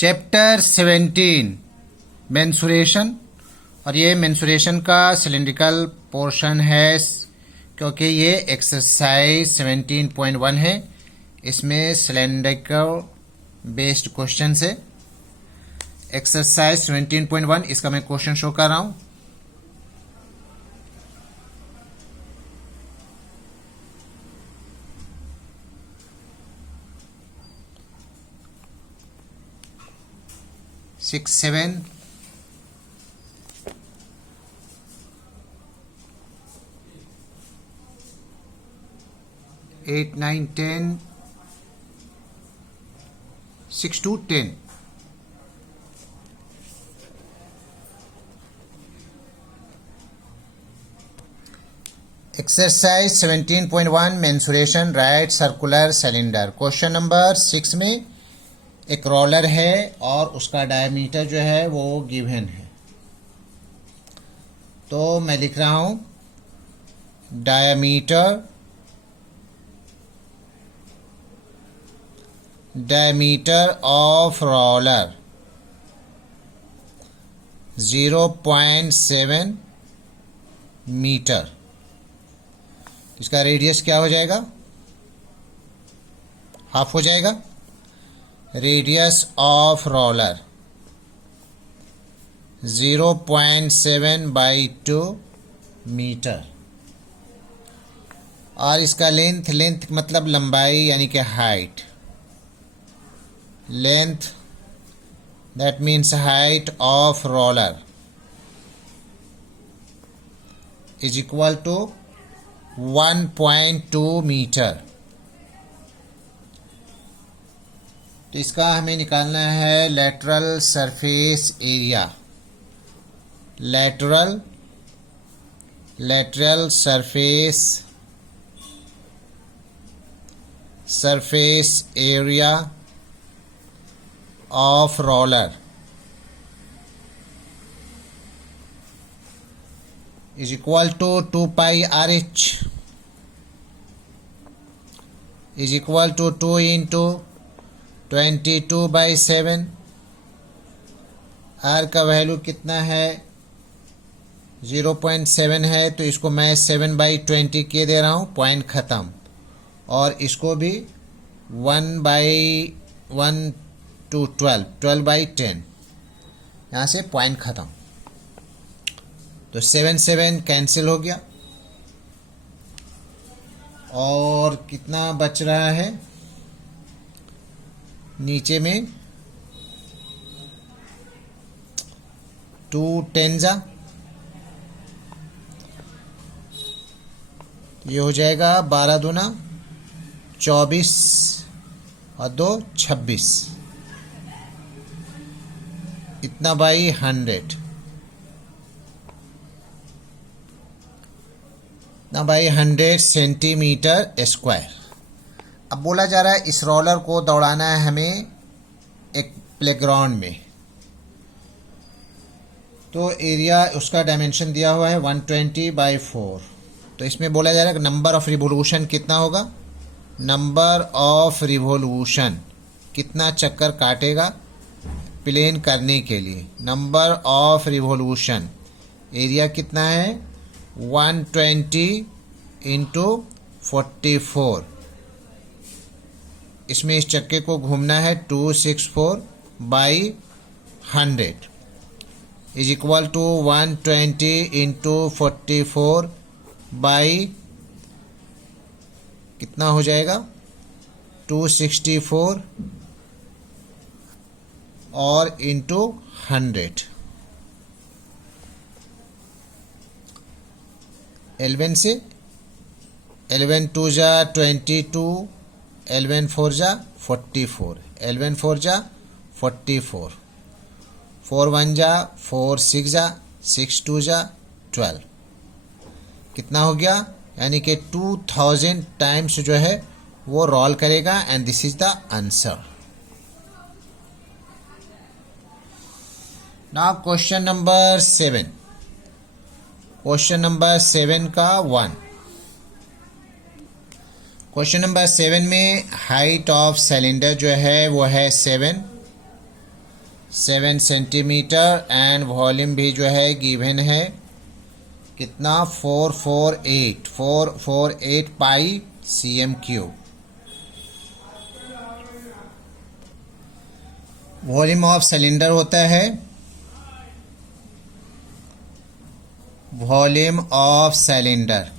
Chapter 17 mensuration. और ये mensuration का सिलिंड्रिकल पोर्शन है क्योंकि ये एक्सरसाइज 17.1 है। इसमें सिलिंड्रिकल बेस्ड क्वेश्चन है। एक्सरसाइज 17.1 इसका मैं क्वेश्चन शो कर रहा हूं। Six seven 8 9 10 6 to 10। Exercise 17.1 mensuration right circular cylinder. Question number 6 में एक रोलर है और उसका डायमीटर जो है वो गिवन है। तो मैं लिख रहा हूं डायमीटर ऑफ रोलर 0.7 मीटर। इसका रेडियस क्या हो जाएगा? हाफ हो जाएगा। Radius of roller 0.7/2 metre. और इसका लेंथ मतलब लंबाई यानी कि हाइट। Length that means height of roller is equal to 1.2 metre. तो इसका हमें निकालना है lateral surface area. Lateral surface area of roller is equal to 2 pi RH is equal to 2 into 22/7। R का वैल्यू कितना है? 0.7 है, तो इसको मैं 7/20 के दे रहा हूँ, पॉइंट ख़त्म। और इसको भी 1/1 to 12/10, यहाँ से पॉइंट ख़त्म। तो 7 कैंसिल हो गया और कितना बच रहा है नीचे में? 2 10 ये हो जाएगा 12 दूना 24 और 2 26। इतना बाई 100 ना बाई 100 सेंटीमीटर स्क्वायर। अब बोला जा रहा है इस रोलर को दौड़ाना है हमें एक प्लेग्राउंड में। तो एरिया उसका डायमेंशन दिया हुआ है 120/4। तो इसमें बोला जा रहा है कि नंबर ऑफ रिवोल्यूशन कितना होगा? नंबर ऑफ रिवोल्यूशन कितना चक्कर काटेगा प्लेन करने के लिए। नंबर ऑफ रिवोल्यूशन एरिया कितना है? 120 इंटू 44। इसमें इस चक्के को घूमना है 264/100 is equal to 120 into 44 by कितना हो जाएगा? 264 और इंटू 100। 11 से 11 2 जा 22, 11 4 जा 44, 11 4 जा 44, 4 1 जा 4 6 जा 6 2 जा 12। कितना हो गया? यानी कि 2000 टाइम्स जो है वो रोल करेगा and this is the answer. Now question number 7। Question number 7 का 1। क्वेश्चन नंबर 7 में हाइट ऑफ सिलेंडर जो है वो है 7 7 सेंटीमीटर एंड वॉल्यूम भी जो है गिवन है कितना 448 pi cm cube. Volume of cylinder होता है volume of cylinder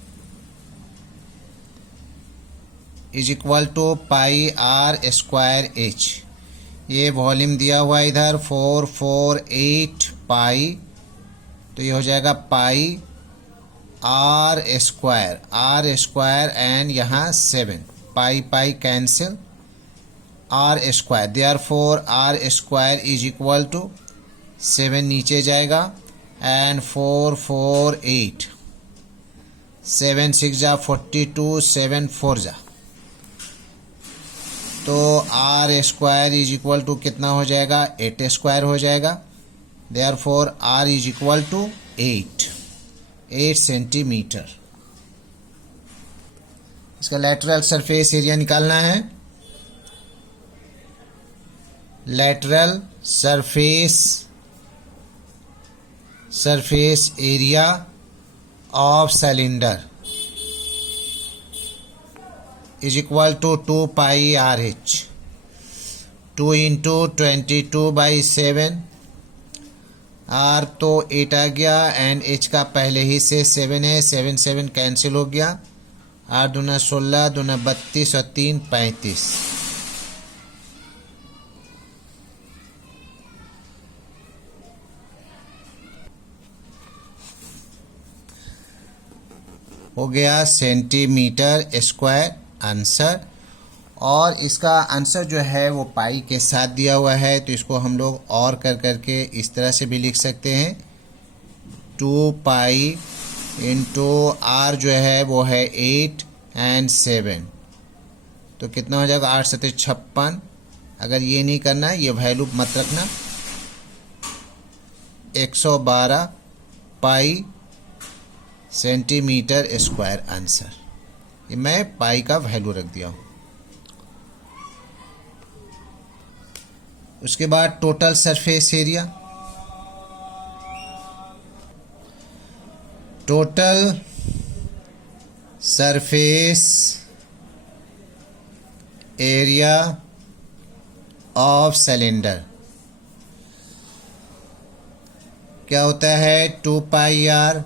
is equal to pi r square h. ये वॉल्यूम दिया हुआ है इधर 448 पाई, तो ये हो जाएगा पाई आर स्क्वायर एंड यहाँ 7 pi pi cancel R square, therefore R square is equal to 7 नीचे जाएगा एंड 448 7 6 जा 42 7 4 जा, तो r square is equal to कितना हो जाएगा 8 स्क्वायर हो जाएगा। Therefore r is equal to 8 centimetre. इसका लैटरल सरफेस एरिया निकालना है। Lateral surface area of cylinder is equal to 2 pi RH, 2 into 22/7, R तो 8 आ गया एंड H का पहले ही से 7 है, 7 7 कैंसिल हो गया, 8 दूना 16 दूना 32 और 3 35। हो गया सेंटीमीटर स्क्वायर आंसर। और इसका आंसर जो है वो पाई के साथ दिया हुआ है, तो इसको हम लोग और कर करके इस तरह से भी लिख सकते हैं 2 पाई इंटू आर जो है वो है 8 एंड 7, तो कितना हो जाएगा 8 7 56। अगर ये नहीं करना है, ये वैल्यू मत रखना, 112 पाई सेंटीमीटर स्क्वायर आंसर। ये मैं पाई का वैल्यू रख दिया हूँ। उसके बाद total surface area, total surface area of cylinder क्या होता है 2 pi R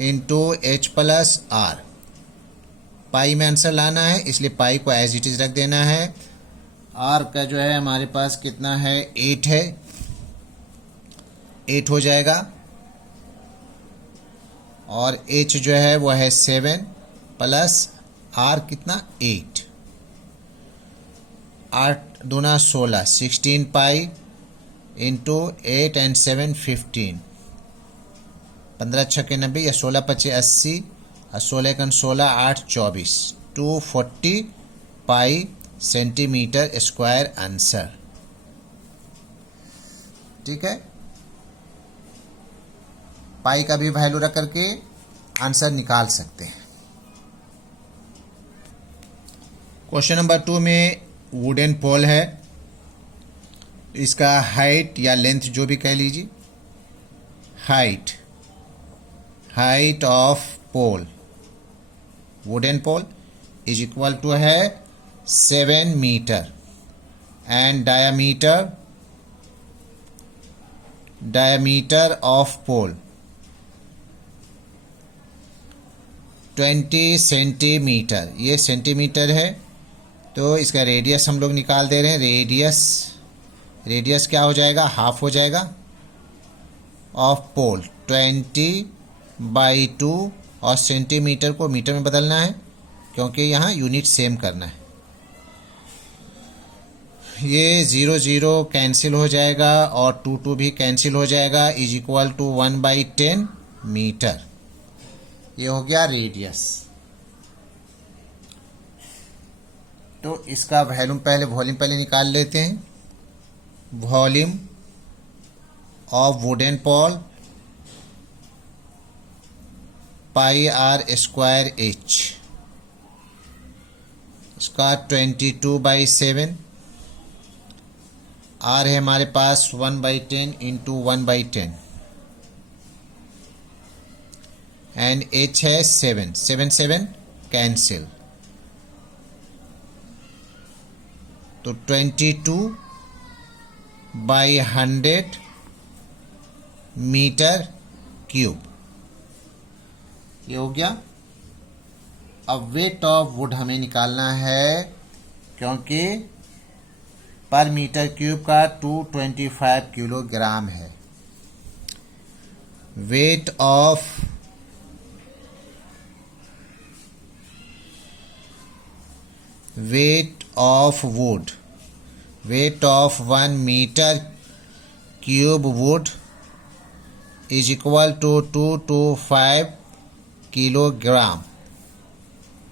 into H plus R. Pi में आंसर लाना है, इसलिए पाई को एज इट इज रख देना है। आर का जो है हमारे पास कितना है 8 है, 8 हो जाएगा, और एच जो है वो है 7 प्लस आर कितना 8, 8 दूना 16 16 पाई इंटू 8 एंड 7 15, 15 छक्के 90 या 16 पचे 80 और 16 कन 16 8 24, 240 पाई सेंटीमीटर स्क्वायर आंसर। ठीक है, पाई का भी वैल्यू रख करके आंसर निकाल सकते हैं। क्वेश्चन नंबर 2 में वुडन पोल है, इसका हाइट या लेंथ जो भी कह लीजिए, height of pole wooden pole is equal to है 7 metre and diameter of pole 20 centimetre. ये सेंटीमीटर है, तो इसका रेडियस हम लोग निकाल दे रहे हैं। रेडियस क्या हो जाएगा, हाफ हो जाएगा ऑफ पोल 20/2, और सेंटीमीटर को मीटर में बदलना है क्योंकि यहाँ यूनिट सेम करना है। ये 0 0 कैंसिल हो जाएगा और 2 2 भी कैंसिल हो जाएगा, इज इक्वल टू 1/10 मीटर। ये हो गया रेडियस। तो इसका वॉल्यूम पहले निकाल लेते हैं। Volume of wooden pole pi r square h, इसका 22/7, आर है हमारे पास 1/10 इंटू 1/10 एंड एच है 7, 7 7 कैंसिल, तो 22/100 मीटर क्यूब ये हो गया। अब वेट ऑफ वुड हमें निकालना है, क्योंकि पर मीटर क्यूब का 225 किलोग्राम है। Weight of wood, weight of 1 metre cube wood is equal to 225 kilogram.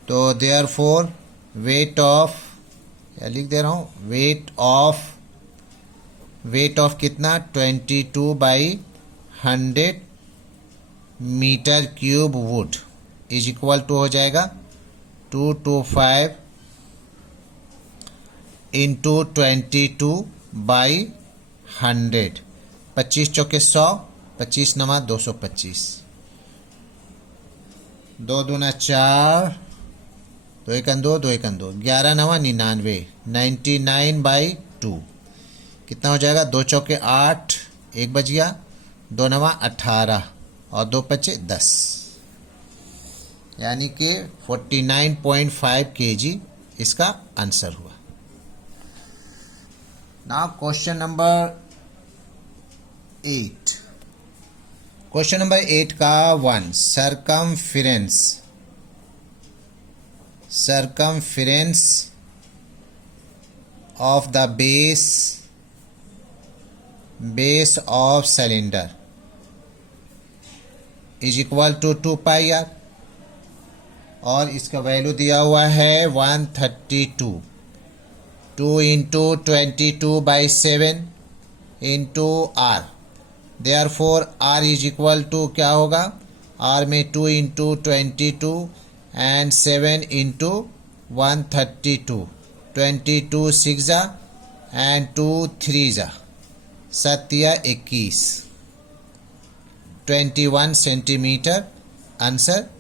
तो देयर फोर वेट ऑफ, या लिख दे रहा हूँ, वेट ऑफ कितना 22/100 metre cube wood is equal to हो जाएगा 225 इंटू 22/100, 25 चौके 100, 25 नमा 225, 2 दूना 4, 2 एकन 2, 2 एकन 2, 11 नवा 99, 99/2 कितना हो जाएगा, 2 चौके 8, 1 बच गया, 2 नवा 18 और 2 पचे 10, यानी कि 49.5 kg इसका आंसर हुआ। Now question number 8, question number 8 का 1, circumference of the base of cylinder is equal to 2 pi r, और इसका वैल्यू दिया हुआ है 132, 2 into 22/7 into r, therefore r is equal to क्या होगा, r में 2 इंटू 22 एंड 7 इंटू 132, 22 6 जा एंड 2 3 जा, 7 या 21, 21 सेंटीमीटर आंसर।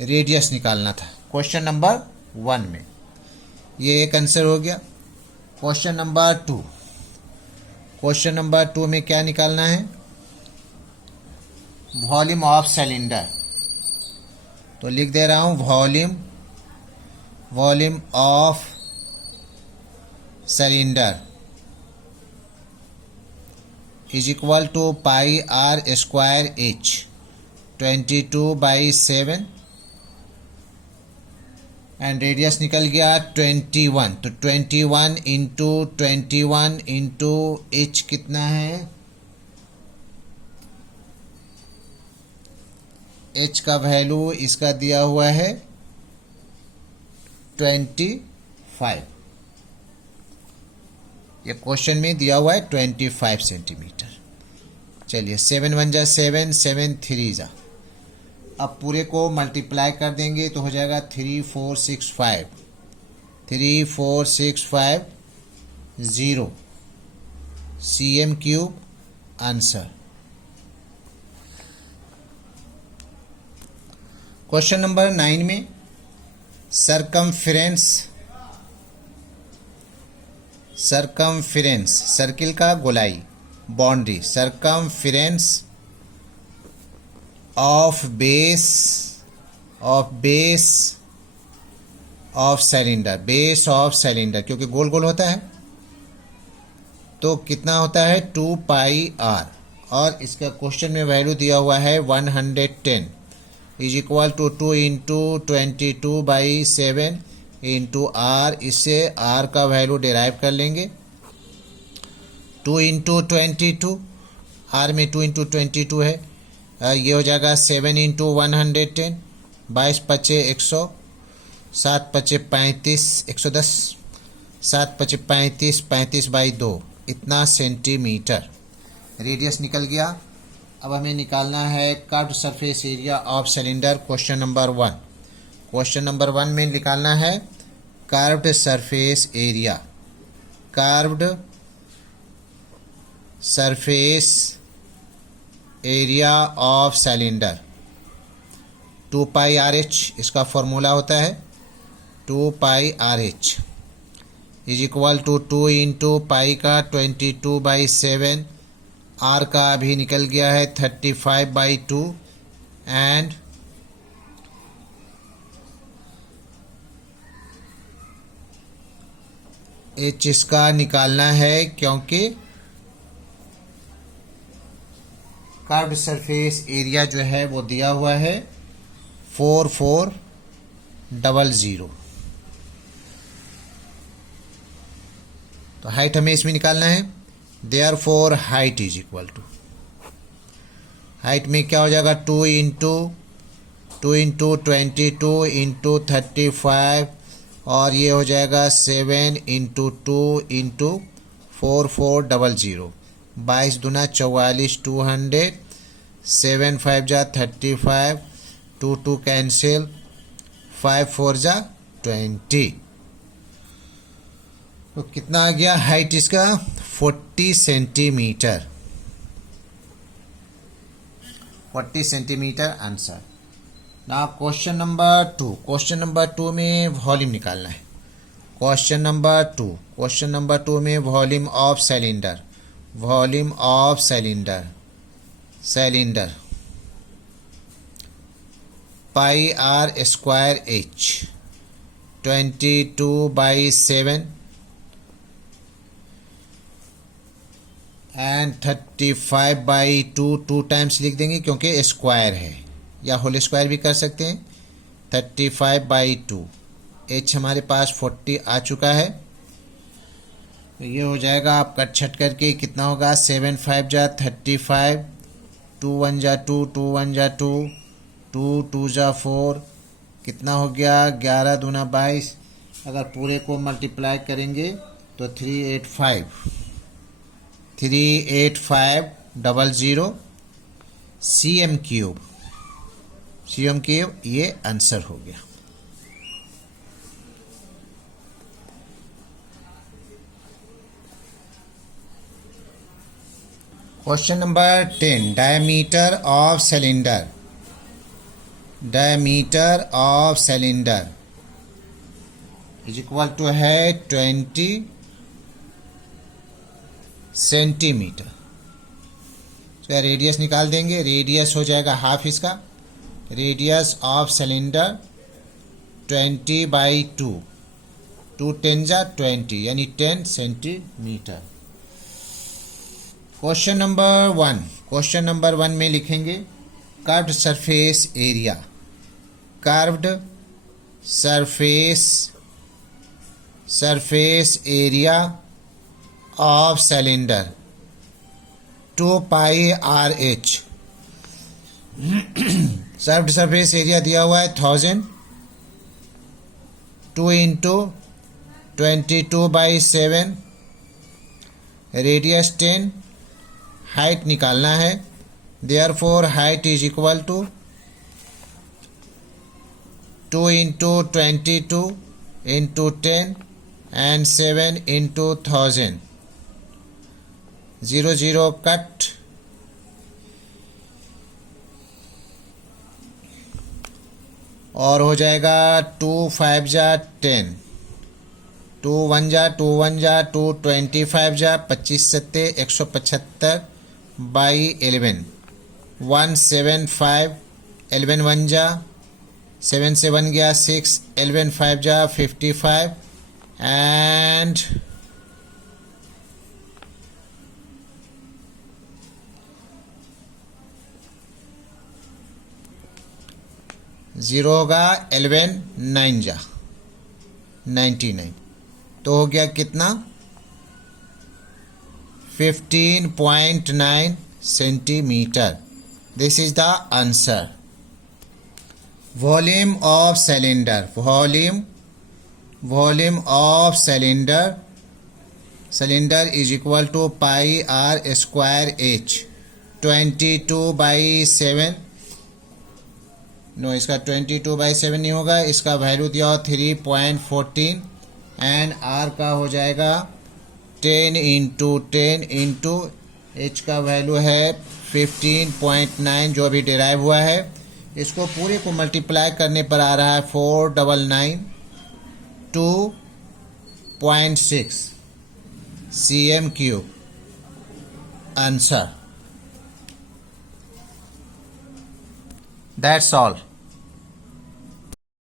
रेडियस निकालना था क्वेश्चन नंबर 1 में, ये एक आंसर हो गया। क्वेश्चन नंबर 2 में क्या निकालना है, वॉल्यूम ऑफ सिलेंडर, तो लिख दे रहा हूं volume of cylinder is equal to pi r square h, 22/7 and radius निकल गया 21, तो 21 इंटू एच कितना है, एच का वैल्यू इसका दिया हुआ है 25, ये क्वेश्चन में दिया हुआ है 25 सेंटीमीटर। चलिए 7 1 जा 7, 7 3 जा, अब पूरे को मल्टीप्लाई कर देंगे तो हो जाएगा 3465 0 cm cube answer. Question number 9 में सरकमफेरेंस सर्किल का गोलाई, boundary, circumference of base of cylinder, क्योंकि गोल गोल होता है तो कितना होता है 2 पाई r, और इसका क्वेश्चन में वैल्यू दिया हुआ है 110 is equal to 2 into 22/7 into r, इससे r का वैल्यू डिराइव कर लेंगे 2 इंटू 22, r में 2 इंटू 22 है, ये हो जाएगा 7 इंटू 110, 22 पचे 100, 7 पचे 35, 110, 7 पचे 35, 35/2 इतना सेंटीमीटर रेडियस निकल गया। अब हमें निकालना है curved surface area of cylinder. Question number 1 में निकालना है curved surface area curved surface area of cylinder 2 pi R H इसका फॉर्मूला होता है 2 pi R H is equal to 2 into pi का 22/7 आर का अभी निकल गया है 35/2 एंड एच इसका निकालना है क्योंकि कर्व्ड सरफेस एरिया जो है वो दिया हुआ है 4400। तो हाइट हमें इसमें निकालना है therefore height is equal to height में क्या हो जाएगा 2 इंटू 22 इंटू 35 और ये हो जाएगा 7 इंटू 2 इंटू 4400 22 दूना 44 200 7 5 जा 35 2 2 कैंसिल 5 4 जा 20। तो कितना आ गया हाइट इसका 40 सेंटीमीटर 40 सेंटीमीटर आंसर। ना क्वेश्चन नंबर 2 में वॉल्यूम निकालना है। क्वेश्चन नंबर 2 में volume of cylinder pi r square h 22/7 and 35/2 2 times लिख देंगे क्योंकि स्क्वायर है या होल स्क्वायर भी कर सकते हैं 35/2 एच हमारे पास 40 आ चुका है। तो ये हो जाएगा आप कट छट करके कितना होगा 7 5 जा 35 2 1 जा 2 2 1 जा 2 2 2 जा 4 कितना हो गया 11 दूना 22 अगर पूरे को मल्टीप्लाई करेंगे तो 38500 cm क्यूब ये आंसर हो गया। Question number 10 diameter of cylinder is equal to है 20 सेंटीमीटर। इसका रेडियस निकाल देंगे। रेडियस हो जाएगा हाफ इसका रेडियस ऑफ सिलेंडर 20/2 2 10 जा 20 यानी 10 सेंटीमीटर। क्वेश्चन नंबर 1 में लिखेंगे curved surface area of cylinder 2 pi R H curved surface area दिया हुआ है 1000 2 इंटू 22/7 रेडियस 10 हाइट निकालना है therefore height is equal to 2 into 22 into 10 and 7 into 1000 0 0 cut और हो जाएगा 2 5 जा 10 2 1 जा 2 1 जा 2 25 जा 25 7 175/11 1 7 5 11 1 जा 7 से 1 गया 6 11 5 जा 55 एंड 0 होगा 11 9 जा 99 तो हो गया कितना 15.9 centimetre. This is the answer. Volume of cylinder is equal to pi r square h 22/7 no इसका 22/7 नहीं होगा इसका वैल्यू दिया हो 3.14 एंड आर का हो जाएगा 10 इंटू h का वैल्यू है 15.9 जो अभी डिराइव हुआ है, इसको पूरे को मल्टीप्लाई करने पर आ रहा है 499.2.6 cm³ आंसर। That's all.